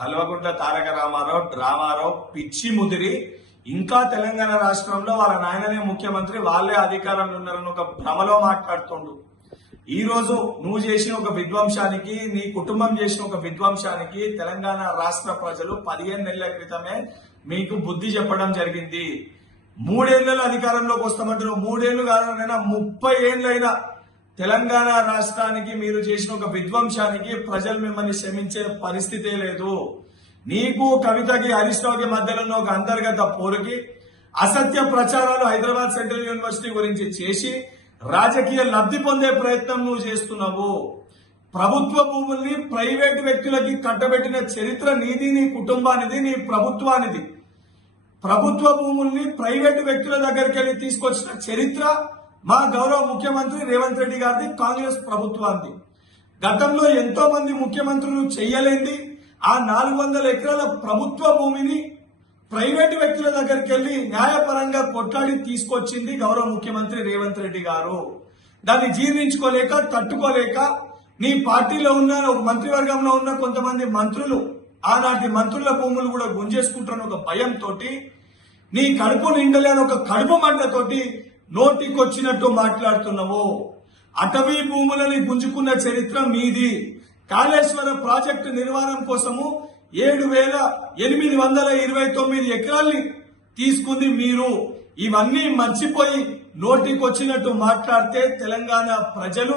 కల్వకుంట్ల తారక రామారావు పిచ్చి ముదిరి ఇంకా తెలంగాణ రాష్ట్రంలో వాళ్ళ నాయననే ముఖ్యమంత్రి, వాళ్ళే అధికారంలో ఉన్నారని ఒక భ్రమలో మాట్లాడుతుండు. ఈ రోజు నువ్వు చేసిన ఒక విధ్వంసానికి, నీ కుటుంబం చేసిన ఒక విధ్వంసానికి తెలంగాణ రాష్ట్ర ప్రజలు 15 నెలల క్రితమే మీకు బుద్ధి చెప్పడం జరిగింది. 3 ఏళ్లలో అధికారంలోకి వస్తామంటారు. 3 ఏళ్లు కాదనైనా 30 ఏళ్లైనా తెలంగాణ రాష్ట్రానికి మీరు చేసిన ఒక విధ్వంసానికి ప్రజలు మిమ్మల్ని క్షమించే పరిస్థితే లేదు. నీకు కవితకి హరీష్ రావుకి మధ్యలో ఉన్న ఒక అంతర్గత పోరుకి అసత్య ప్రచారాలు హైదరాబాద్ సెంట్రల్ యూనివర్సిటీ గురించి చేసి రాజకీయ లబ్ధి పొందే ప్రయత్నం నువ్వు చేస్తున్నావు. ప్రభుత్వ భూముల్ని ప్రైవేటు వ్యక్తులకి కట్టబెట్టిన చరిత్ర నీది, నీ కుటుంబానిది, నీ ప్రభుత్వానిది. ప్రభుత్వ భూముల్ని ప్రైవేటు వ్యక్తుల దగ్గరికి వెళ్ళి తీసుకొచ్చిన చరిత్ర మా గౌరవ ముఖ్యమంత్రి రేవంత్ రెడ్డి గారిది, కాంగ్రెస్ ప్రభుత్వానికి. గతంలో ఎంతో మంది ముఖ్యమంత్రులు చెయ్యలేంది ఆ 400 ఎకరాల ప్రభుత్వ భూమిని ప్రైవేటు వ్యక్తుల దగ్గరికి వెళ్లి న్యాయపరంగా కొట్లాడి తీసుకొచ్చింది గౌరవ ముఖ్యమంత్రి రేవంత్ రెడ్డి గారు. దాన్ని జీర్ణించుకోలేక, తట్టుకోలేక నీ పార్టీలో ఉన్న ఒక మంత్రివర్గంలో ఉన్న కొంతమంది మంత్రులు ఆనాటి మంత్రుల భూములు కూడా గుంజేసుకుంటున్న ఒక భయంతో, నీ కడుపు నిండలేని ఒక కడుపు మంటతోటి నోటికొచ్చినట్టు మాట్లాడుతున్నావు. అటవీ భూములని గుంజుకున్న చరిత్ర మీది. కాళేశ్వర ప్రాజెక్టు నిర్మాణం కోసము 7,829 ఎకరాల్ని తీసుకుంది మీరు. ఇవన్నీ మర్చిపోయి నోటికొచ్చినట్టు మాట్లాడితే తెలంగాణ ప్రజలు,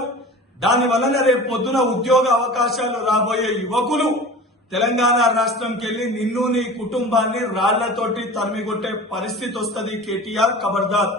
దాని వలన రేపు పొద్దున ఉద్యోగ అవకాశాలు రాబోయే యువకులు తెలంగాణ రాష్ట్రంకి వెళ్లి నిన్ను, నీ కుటుంబాన్ని రాళ్లతోటి తరిమికొట్టే పరిస్థితి వస్తుంది. కేటీఆర్, ఖబర్దార్.